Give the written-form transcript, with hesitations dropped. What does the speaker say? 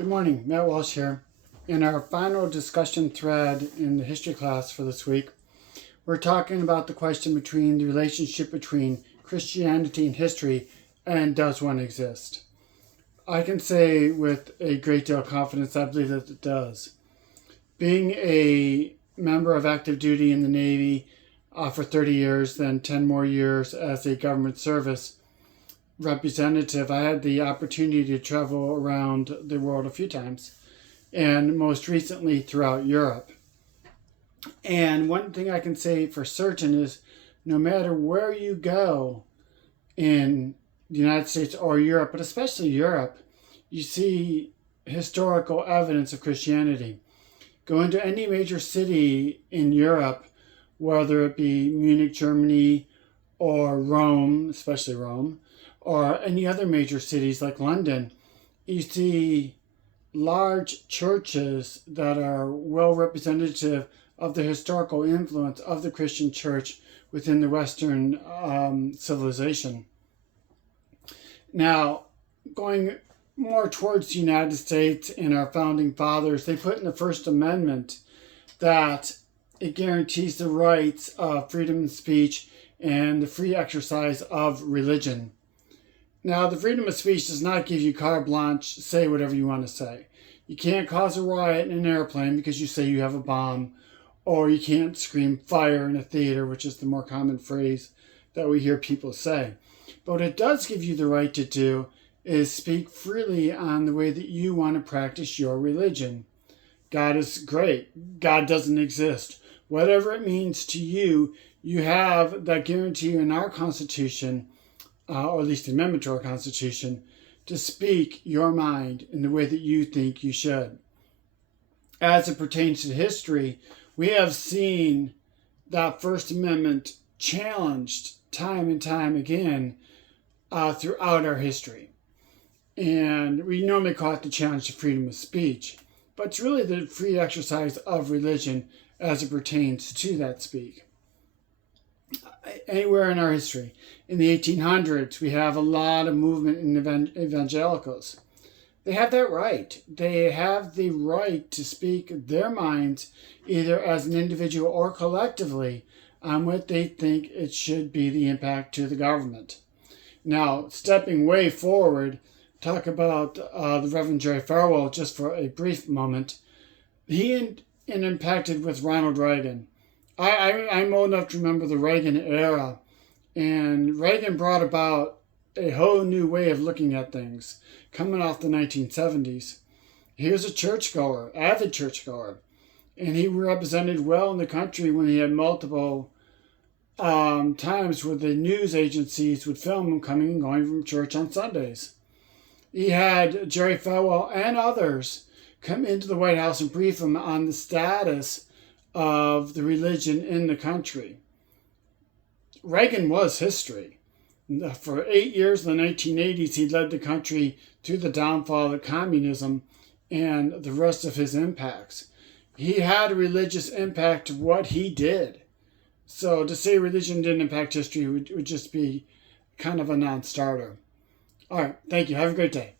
Good morning, Matt Walsh here. In our final discussion thread in the history class for this week, we're talking about the question between the relationship between Christianity and history and does one exist? I can say with a great deal of confidence I believe that it does. Being a member of active duty in the Navy for 30 years, then 10 more years as a government service representative, I had the opportunity to travel around the world a few times, and most recently throughout Europe. And one thing I can say for certain is no matter where you go in the United States or Europe, but especially Europe, you see historical evidence of Christianity. Go into any major city in Europe, whether it be Munich, Germany, or Rome, especially Rome, or any other major cities like London, you see large churches that are well representative of the historical influence of the Christian church within the Western civilization. Now, going more towards the United States and our founding fathers, they put in the First Amendment that it guarantees the rights of freedom of speech and the free exercise of religion. Now, the freedom of speech does not give you carte blanche, say whatever you want to say. You can't cause a riot in an airplane because you say you have a bomb, or you can't scream fire in a theater, which is the more common phrase that we hear people say. But what it does give you the right to do is speak freely on the way that you want to practice your religion. God is great. God doesn't exist. Whatever it means to you, you have that guarantee in our Constitution, or at least the amendment to our Constitution, to speak your mind in the way that you think you should. As it pertains to history, we have seen that First Amendment challenged time and time again throughout our history. And we normally call it the challenge to freedom of speech, but it's really the free exercise of religion as it pertains to that speak. Anywhere in our history. In the 1800s, we have a lot of movement in evangelicals. They have that right. They have the right to speak their minds, either as an individual or collectively, on what they think it should be the impact to the government. Now, stepping way forward, talk about the Reverend Jerry Falwell just for a brief moment. He impacted with Ronald Reagan. I'm old enough to remember the Reagan era, and Reagan brought about a whole new way of looking at things, coming off the 1970s. He was a churchgoer, avid churchgoer, and he represented well in the country when he had multiple times where the news agencies would film him coming and going from church on Sundays. He had Jerry Falwell and others come into the White House and brief him on the status of the religion in the country. Reagan was history. For 8 years in the 1980s, he led the country through the downfall of communism and the rest of his impacts. He had a religious impact to what he did. So to say religion didn't impact history would just be kind of a non-starter. All right, thank you. Have a great day.